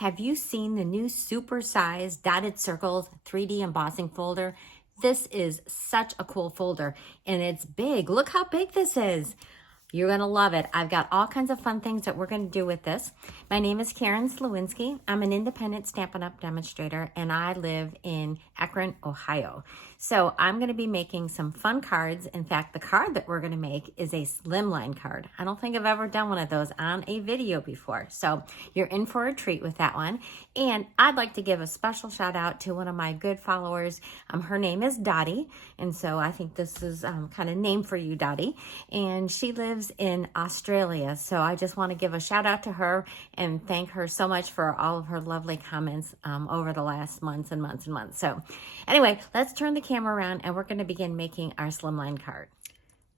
Have you seen the new super-sized dotted circles 3D embossing folder? This is such a cool folder and it's big. Look how big this is. You're gonna love it. I've got all kinds of fun things that we're gonna do with this. My name is Sliwinski. I'm an independent Stampin' Up! Demonstrator and I live in Akron, Ohio. So I'm gonna be making some fun cards. In fact, the card that we're gonna make is a slimline card. I don't think I've ever done one of those on a video before. So you're in for a treat with that one. And I'd like to give a special shout out to one of my good followers. Her name is Dottie. And so I think this is kind of named for you, Dottie. And she lives in Australia. So I just want to give a shout out to her and thank her so much for all of her lovely comments over the last months and months and months. So anyway, let's turn the camera around and we're going to begin making our slimline card.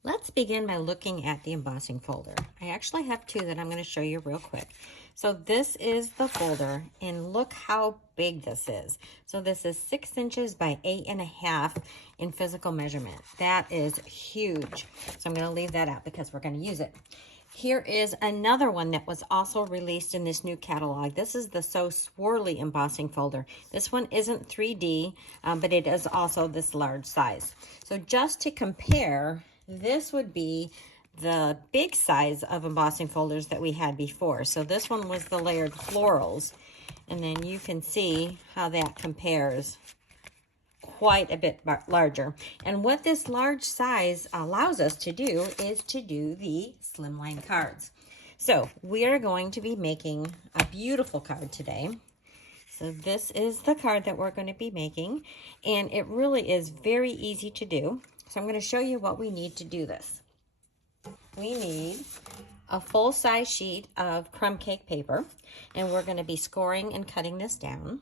Let's begin by looking at the embossing folder. I actually have two that I'm going to show you real quick. So this is the folder and look how big this is. So this is 6 inches by 8.5 in physical measurement. That is huge. So I'm going to leave that out because we're going to use it. Here is another one that was also released in this new catalog. This is the So Swirly embossing folder. This one isn't 3D, but it is also this large size. So just to compare, this would be the big size of embossing folders that we had before. So this one was the layered florals, and then you can see how that compares quite a bit larger. And what this large size allows us to do is to do the slimline cards. So we are going to be making a beautiful card today. So this is the card that we're going to be making, and it really is very easy to do. So I'm going to show you what we need to do this. We need a full-size sheet of crumb cake paper, and we're going to be scoring and cutting this down.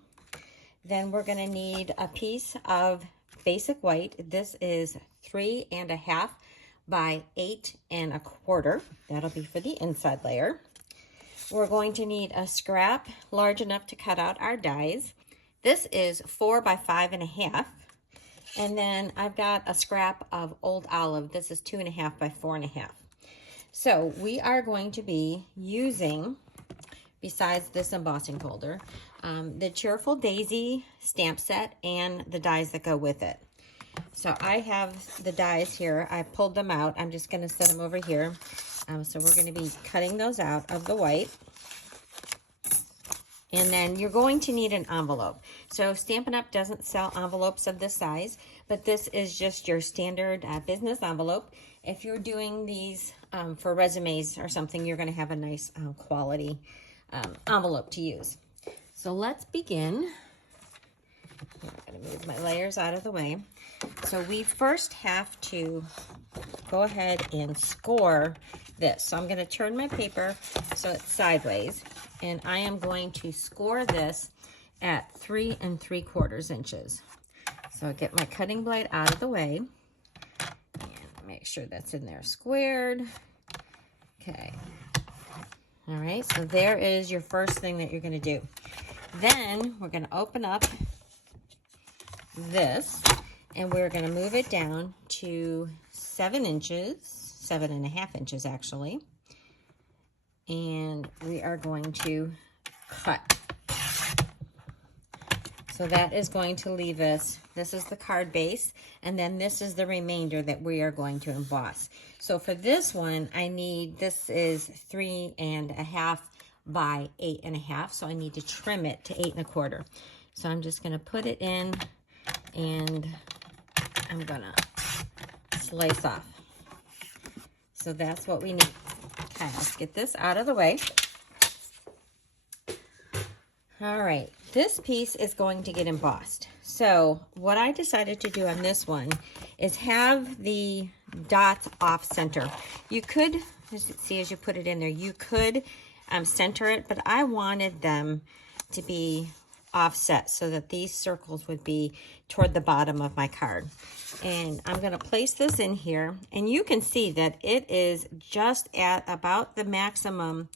Then we're going to need a piece of basic white. This is 3.5 by 8.25. That'll be for the inside layer. We're going to need a scrap large enough to cut out our dies. This is 4 by 5.5. And then I've got a scrap of old olive. This is 2.5 by 4.5. So we are going to be using, besides this embossing folder, the Cheerful Daisy stamp set and the dies that go with it. So I have the dies here. I pulled them out. I'm just going to set them over here. So we're going to be cutting those out of the white. And then you're going to need an envelope. So Stampin' Up! Doesn't sell envelopes of this size, but this is just your standard business envelope. If you're doing these for resumes or something, you're going to have a nice quality envelope to use. So let's begin. I'm going to move my layers out of the way. So we first have to go ahead and score this. So I'm going to turn my paper so it's sideways, and I am going to score this at 3 3/4 inches. So I'll get my cutting blade out of the way and make sure that's in there squared. Okay. All right, so there is your first thing that you're going to do. Then we're going to open up this, and we're going to move it down to 7 inches, 7.5 inches actually. And we are going to cut. So that is going to leave us, this is the card base, and then this is the remainder that we are going to emboss. So for this one, I need, this is 3.5 by 8.5, so I need to trim it to 8 1/4. So I'm just going to put it in, and I'm going to slice off. So that's what we need. Okay, let's get this out of the way. All right, this piece is going to get embossed. So what I decided to do on this one is have the dots off center. You could, see as you put it in there, you could center it, but I wanted them to be offset so that these circles would be toward the bottom of my card. And I'm going to place this in here, and you can see that it is just at about the maximum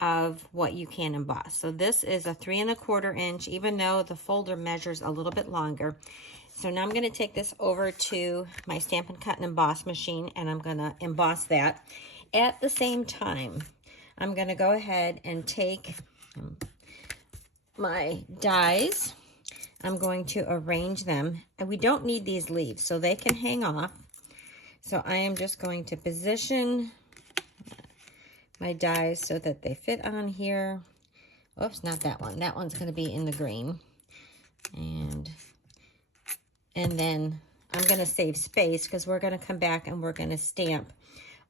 of what you can emboss. So this is a 3 1/4 inch, even though the folder measures a little bit longer. So now I'm going to take this over to my Stampin' Cut and Emboss machine, and I'm going to emboss that. At the same time, I'm going to go ahead and take my dies. I'm going to arrange them. And we don't need these leaves, so they can hang off. So I am just going to position my dies so that they fit on here. Oops, not that one. That one's going to be in the green. And then I'm going to save space because we're going to come back and we're going to stamp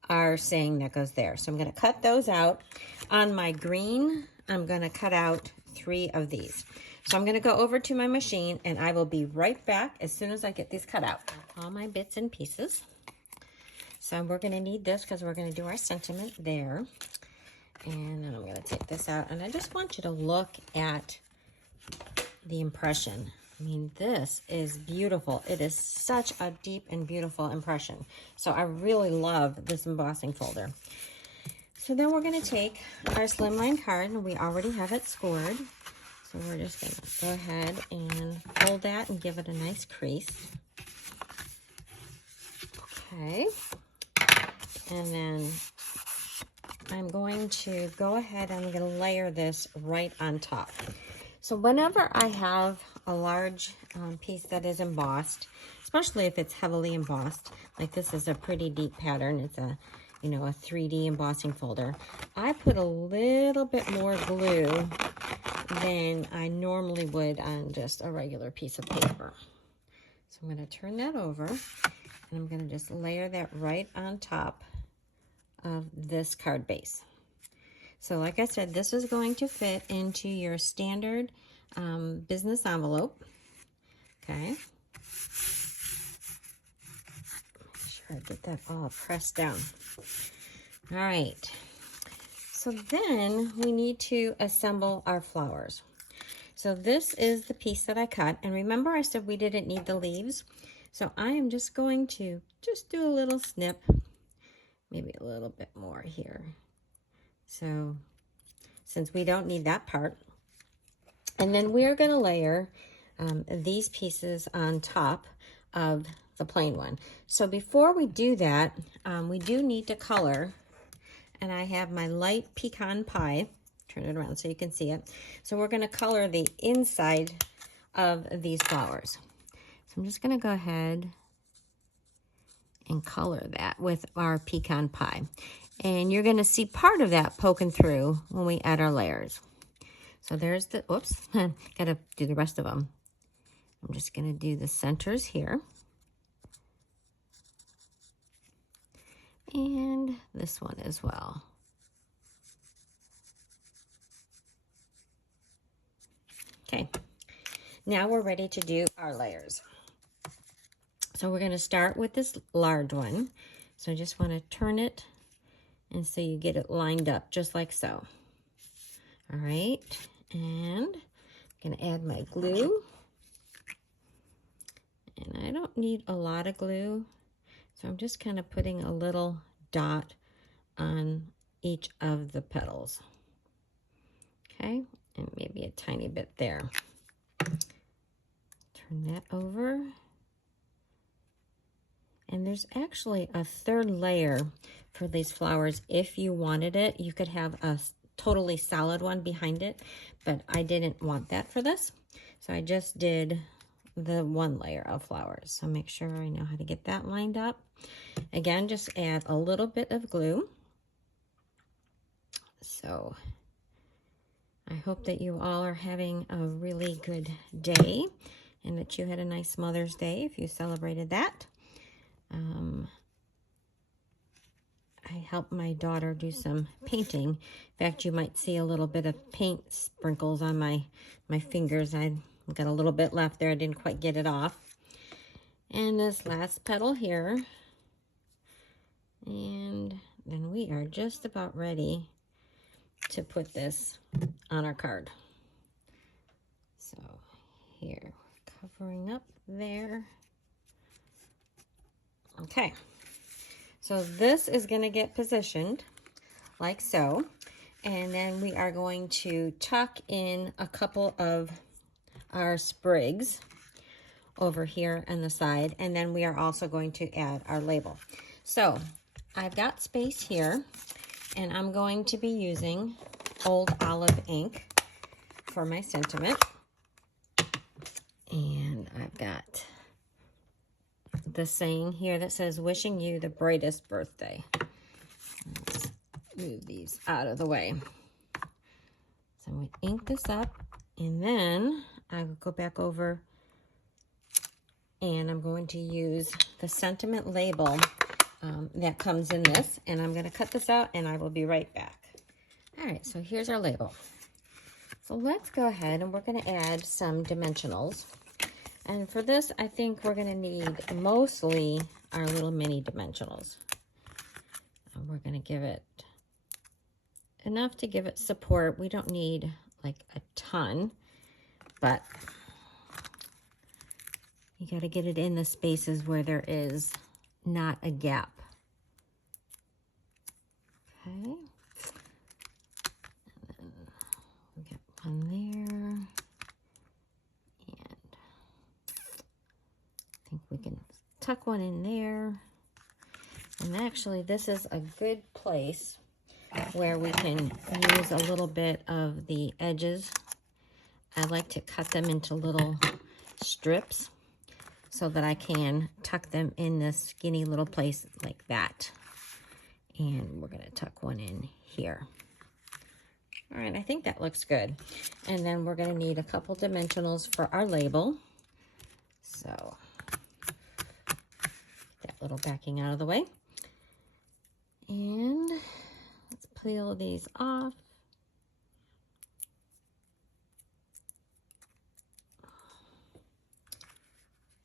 our saying that goes there. So I'm going to cut those out. On my green, I'm going to cut out 3 of these. So I'm going to go over to my machine and I will be right back as soon as I get these cut out. All my bits and pieces. So we're going to need this because we're going to do our sentiment there. And then I'm going to take this out. And I just want you to look at the impression. I mean, this is beautiful. It is such a deep and beautiful impression. So I really love this embossing folder. So then we're going to take our slimline card, and we already have it scored. So we're just going to go ahead and fold that and give it a nice crease. Okay. And then I'm going to go ahead and I'm going to layer this right on top. So whenever I have a large piece that is embossed, especially if it's heavily embossed, like this is a pretty deep pattern, it's a, you know, a 3D embossing folder, I put a little bit more glue than I normally would on just a regular piece of paper. So I'm going to turn that over and I'm going to just layer that right on top of this card base. So like I said, this is going to fit into your standard business envelope. Okay. Make sure I get that all pressed down. All right. So then we need to assemble our flowers. So this is the piece that I cut. And remember I said we didn't need the leaves. So I am just going to just do a little snip, maybe a little bit more here. So since we don't need that part, and then we're going to layer these pieces on top of the plain one. So before we do that, we do need to color, and I have my light pecan pie. Turn it around so you can see it. So we're going to color the inside of these flowers. So I'm just going to go ahead and color that with our pecan pie. And you're going to see part of that poking through when we add our layers. So there's the, oops, got to do the rest of them. I'm just going to do the centers here. And this one as well. Okay, now we're ready to do our layers. So we're going to start with this large one. So I just want to turn it and so you get it lined up just like so. All right, and I'm going to add my glue. And I don't need a lot of glue, so I'm just kind of putting a little dot on each of the petals. Okay, and maybe a tiny bit there. Turn that over. And there's actually a third layer for these flowers. If you wanted it, you could have a totally solid one behind it, but I didn't want that for this. So I just did the one layer of flowers. So make sure I know how to get that lined up. Again, just add a little bit of glue. So I hope that you all are having a really good day and that you had a nice Mother's Day if you celebrated that. I helped my daughter do some painting. In fact, you might see a little bit of paint sprinkles on my fingers. I got a little bit left there. I didn't quite get it off. And this last petal here. And then we are just about ready to put this on our card. So here, covering up there. Okay. So this is going to get positioned like so, and then we are going to tuck in a couple of our sprigs over here on the side, and then we are also going to add our label. So I've got space here, and I'm going to be using Old Olive ink. for my sentiment. And I've got the saying here that says, wishing you the brightest birthday. Let's move these out of the way. So I'm going to ink this up, and then I will go back over and I'm going to use the sentiment label that comes in this, and I'm going to cut this out and I will be right back. All right, so here's our label. So let's go ahead and we're going to add some dimensionals. And for this, I think we're going to need mostly our little mini dimensionals. And we're going to give it enough to give it support. We don't need like a ton, but you got to get it in the spaces where there is not a gap. Okay. And then we get one there. And I think we can tuck one in there. And actually, this is a good place where we can use a little bit of the edges. I like to cut them into little strips so that I can tuck them in this skinny little place like that. And we're going to tuck one in here. All right, I think that looks good. And then we're going to need a couple dimensionals for our label. So that little backing out of the way. And let's peel these off.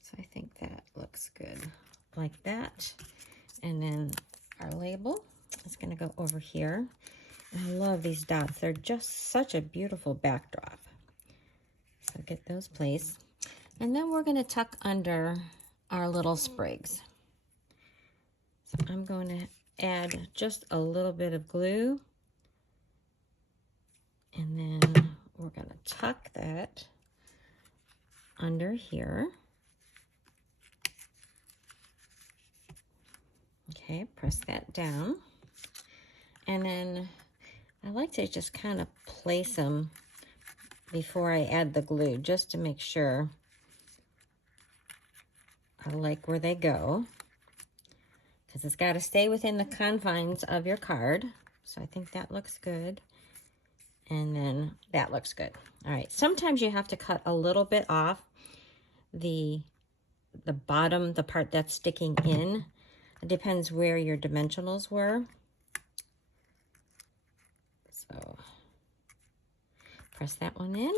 So I think that looks good like that. And then our label is going to go over here. And I love these dots. They're just such a beautiful backdrop. So get those placed. And then we're going to tuck under our little sprigs. So I'm going to add just a little bit of glue. And then we're going to tuck that under here. Okay, press that down. And then I like to just kind of place them before I add the glue, just to make sure I like where they go. Because it's got to stay within the confines of your card. So I think that looks good. And then that looks good. All right, sometimes you have to cut a little bit off the bottom, the part that's sticking in. It depends where your dimensionals were. So press that one in.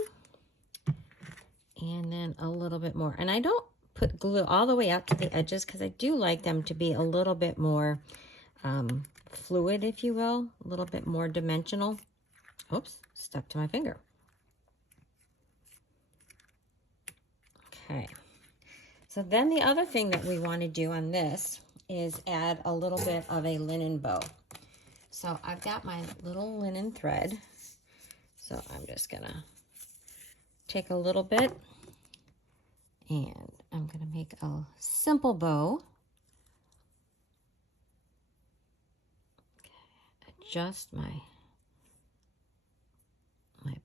And then a little bit more. And I don't put glue all the way out to the edges because I do like them to be a little bit more fluid, if you will. A little bit more dimensional. Oops, stuck to my finger. Okay. So then the other thing that we want to do on this is add a little bit of a linen bow. So I've got my little linen thread. So I'm just gonna take a little bit and I'm gonna make a simple bow. Okay. Adjust my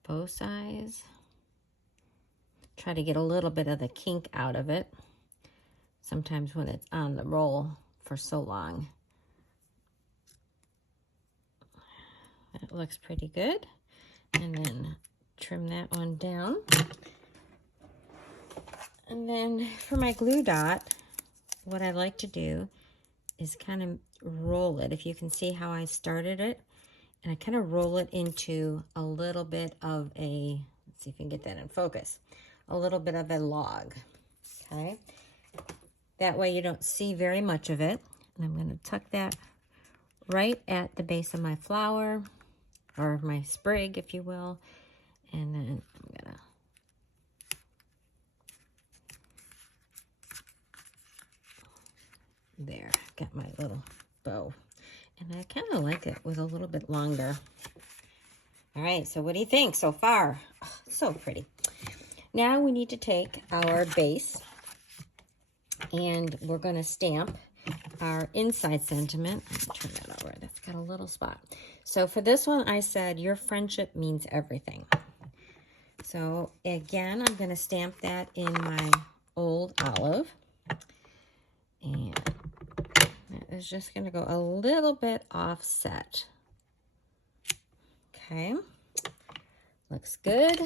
bow size. Try to get a little bit of the kink out of it. Sometimes when it's on the roll for so long. That looks pretty good. And then trim that one down. And then for my glue dot, what I like to do is kind of roll it. If you can see how I started it, and I kind of roll it into a little bit of a, let's see if we can get that in focus, a little bit of a log, okay? That way you don't see very much of it. And I'm gonna tuck that right at the base of my flower, or my sprig, if you will. And then I'm gonna there, got my little bow. And I kind of like it with a little bit longer. All right, so what do you think so far? Oh, so pretty. Now we need to take our base and we're going to stamp our inside sentiment. Let me turn that over. That's got a little spot. So for this one, I said, your friendship means everything. So again, I'm going to stamp that in my old olive. And that is just going to go a little bit offset. Okay, looks good.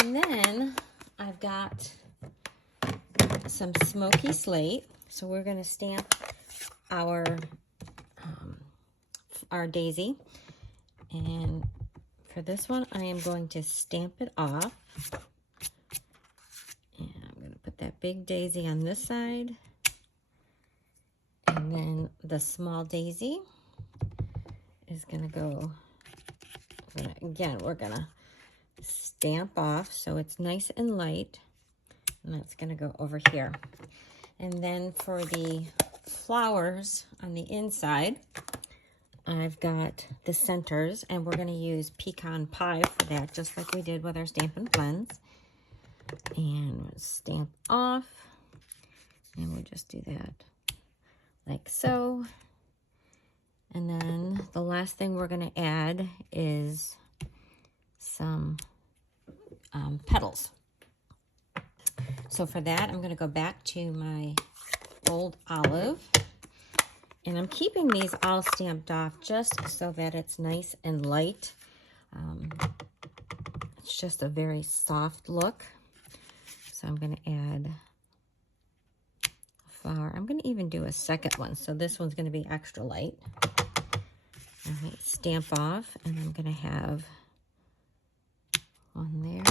And then I've got some smoky slate. So we're going to stamp our daisy. And for this one, I am going to stamp it off. And I'm going to put that big daisy on this side. And then the small daisy is going to go, again, we're going to stamp off so it's nice and light. And that's going to go over here. And then for the flowers on the inside, I've got the centers, and we're going to use pecan pie for that, just like we did with our Stampin' Blends. And we'll stamp off, and we'll just do that like so. And then the last thing we're going to add is some petals. So for that, I'm going to go back to my old olive, and I'm keeping these all stamped off just so that it's nice and light. It's just a very soft look. So I'm going to add a flower. I'm going to even do a second one. So this one's going to be extra light. All right, stamp off, and I'm going to have one there.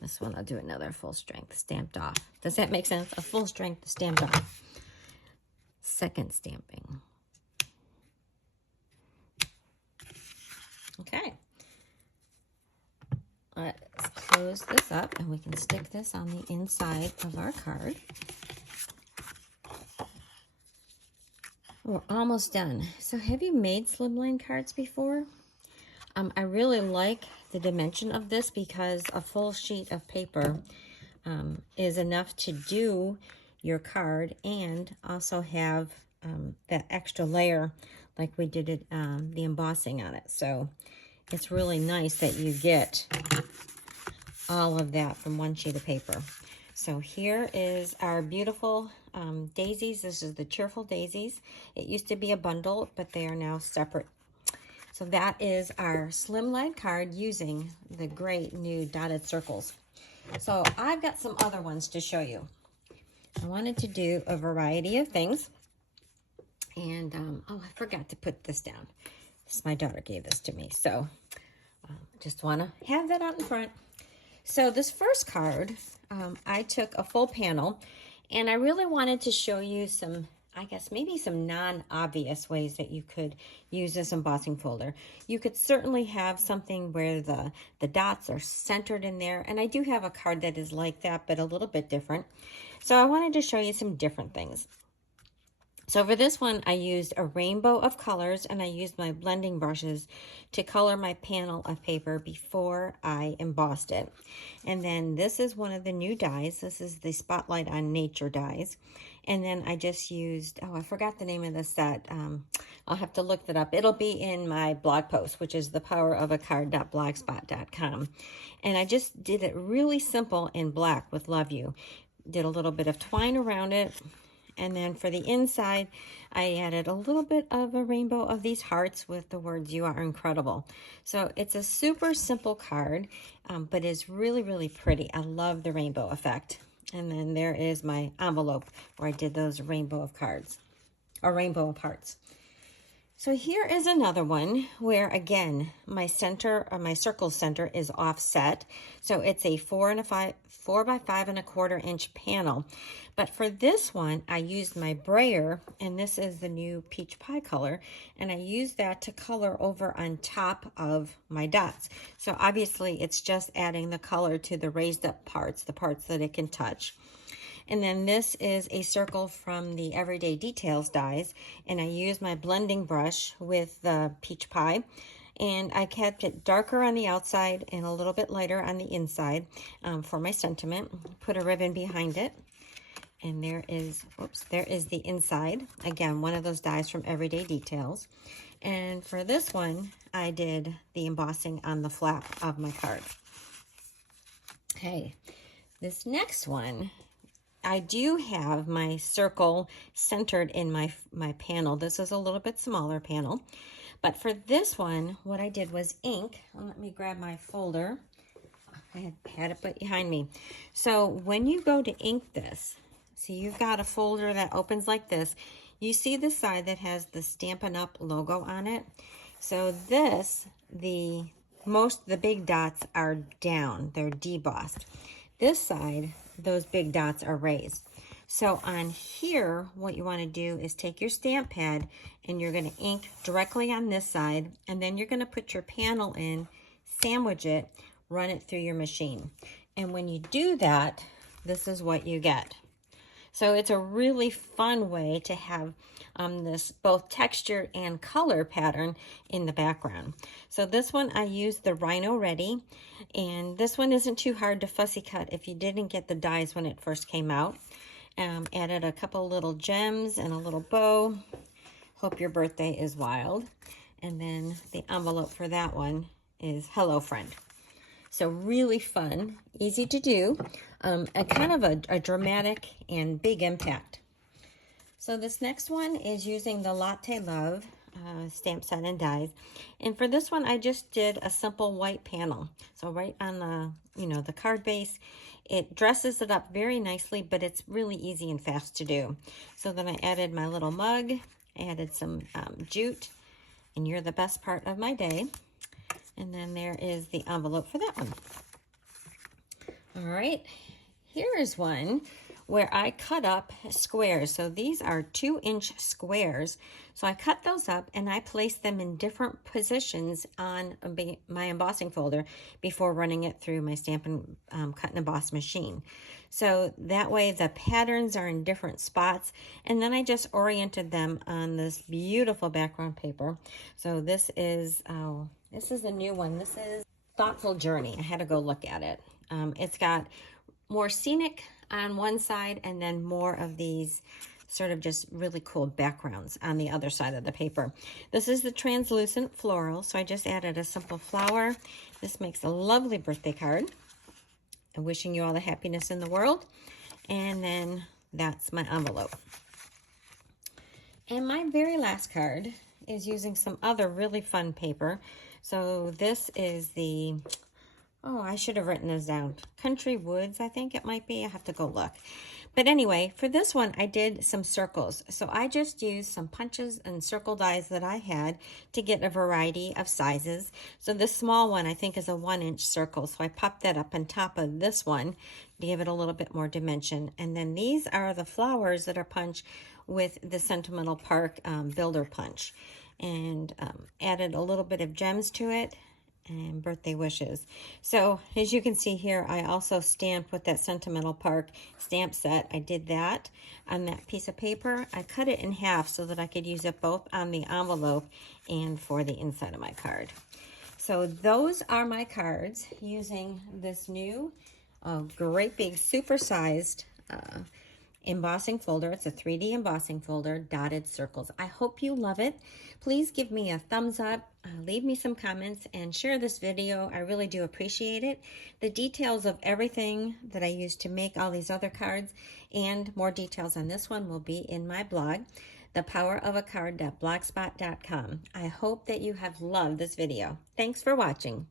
This one, I'll do another full strength stamped off. Does that make sense? A full strength stamped off. Second stamping. Okay. Let's close this up, and we can stick this on the inside of our card. We're almost done. So have you made slimline cards before? I really like the dimension of this because a full sheet of paper is enough to do your card and also have that extra layer like we did it, the embossing on it. So it's really nice that you get all of that from one sheet of paper. So here is our beautiful daisies. This is the Cheerful Daisies. It used to be a bundle, but they are now separate. So that is our slimline card using the great new dotted circles. So I've got some other ones to show you. I wanted to do a variety of things. And, oh, I forgot to put this down. My daughter gave this to me. So just want to have that out in front. So this first card, I took a full panel, and I really wanted to show you some, I guess, maybe some non-obvious ways that you could use this embossing folder. You could certainly have something where the dots are centered in there, and I do have a card that is like that, but a little bit different. So I wanted to show you some different things. So for this one, I used a rainbow of colors, and I used my blending brushes to color my panel of paper before I embossed it. And then this is one of the new dies. This is the Spotlight on Nature dies. And then I just used, oh, I forgot the name of the set. I'll have to look that up. It'll be in my blog post, which is ThePowerOfACard.blogspot.com. And I just did it really simple in black with Love You. Did a little bit of twine around it. And then for the inside, I added a little bit of a rainbow of these hearts with the words, "You are incredible." So it's a super simple card, but it's really, really pretty. I love the rainbow effect. And then there is my envelope where I did those rainbow of cards, or rainbow of hearts. So here is another one where, again, my center, or my circle center is offset. So it's a 4 by 5 1/4 inch panel. But for this one, I used my brayer, and this is the new peach pie color, and I used that to color over on top of my dots. So obviously it's just adding the color to the raised up parts, the parts that it can touch. And then this is a circle from the Everyday Details dies, and I used my blending brush with the peach pie, and I kept it darker on the outside and a little bit lighter on the inside for my sentiment. Put a ribbon behind it, and there is, oops, there is the inside. Again, one of those dies from Everyday Details. And for this one, I did the embossing on the flap of my card. Okay, this next one, I do have my circle centered in my panel. This is a little bit smaller panel. But for this one, what I did was ink. Well, let me grab my folder. I had it behind me. So when you go to ink this, so you've got a folder that opens like this. You see the side that has the Stampin' Up logo on it. So this, the big dots are down. They're debossed. This side, those big dots are raised. So on here, what you want to do is take your stamp pad and you're going to ink directly on this side, and then you're going to put your panel in, sandwich it, run it through your machine. And when you do that, this is what you get. So it's a really fun way to have this both texture and color pattern in the background. So this one I used the Rhino Ready, and this one isn't too hard to fussy cut if you didn't get the dies when it first came out. Added a couple little gems and a little bow. Hope your birthday is wild. And then the envelope for that one is Hello Friend. So really fun, easy to do, a kind of a dramatic and big impact. So this next one is using the Latte Love stamp set and dies. And for this one, I just did a simple white panel. So right on the, the card base, it dresses it up very nicely, but it's really easy and fast to do. So then I added my little mug, added some jute, and you're the best part of my day. And then there is the envelope for that one. All right, here is one where I cut up squares. So these are 2-inch squares. So I cut those up and I placed them in different positions on my embossing folder before running it through my Stampin' Cut and Emboss machine. So that way the patterns are in different spots, and then I just oriented them on this beautiful background paper. So this is a new one. This is Thoughtful Journey. I had to go look at it. It's got more scenic on one side and then more of these sort of just really cool backgrounds on the other side of the paper. This is the translucent floral, so I just added a simple flower. This makes a lovely birthday card. I'm wishing you all the happiness in the world. And then that's my envelope. And my very last card is using some other really fun paper. So this is the, I should have written this down. Country Woods, I think it might be. I have to go look. But anyway, for this one, I did some circles. So I just used some punches and circle dies that I had to get a variety of sizes. So this small one, I think, is a 1-inch circle. So I popped that up on top of this one to give it a little bit more dimension. And then these are the flowers that are punched with the Sentimental Park Builder Punch. And added a little bit of gems to it and birthday wishes. So as you can see here, I also stamped with that Sentimental Park stamp set. I did that on that piece of paper. I cut it in half so that I could use it both on the envelope and for the inside of my card. So those are my cards using this new great big super-sized embossing folder. It's a 3D embossing folder, dotted circles. I hope you love it. Please give me a thumbs up, leave me some comments, and share this video. I really do appreciate it. The details of everything that I used to make all these other cards and more details on this one will be in my blog, ThePowerOfACard.blogspot.com. I hope that you have loved this video. Thanks for watching.